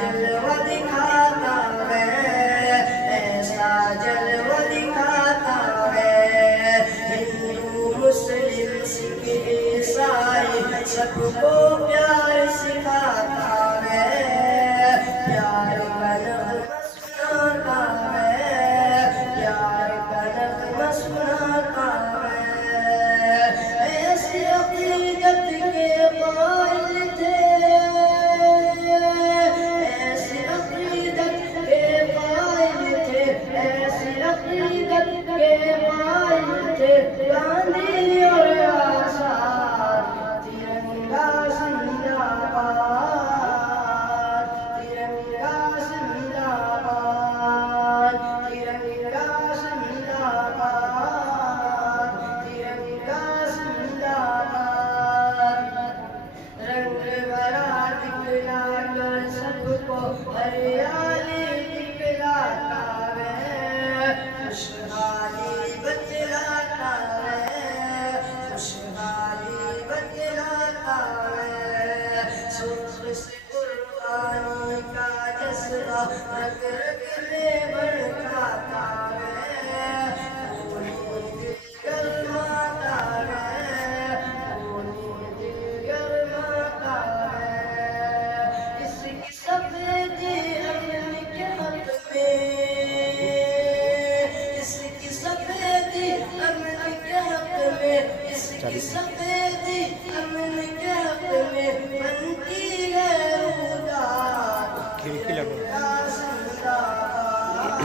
जलवा दिखाता है, ऐसा जलवा दिखाता है। हिंदू मुस्लिम सिख ईसाई सबको प्यार सिखाता है, प्यार का नगमा सुनाता है, प्यार का नगमा सुनाता है। ऐसी अक़ीदत के कायल थे, ऐसी अक़ीदत के कायल थे, ऐसी अक़ीदत के कायल थे गांधी और आज़ाद। तिरंगा जिंदाबाद, तिरंगा जिंदाबाद, तिरंगा जिंदाबाद, तिरंगा जिंदाबाद। रंग भरा दिखला कर सबको हरियाली दिखलाता है, खुशहाली बतलाता है, खुशहाली बतलाता है। सुख से कुर्बानी का जज्बा रग रग में भड़काता है, खूनी दिल गरमाता है, खूनी दिल गरमाता है। इसकी सफेदी अमन के हक में, इसकी सफेदी अमन के हक में, इसकी सफेदी अमन के हक में बनती है उदार। तिरंगा जिंदाबाद।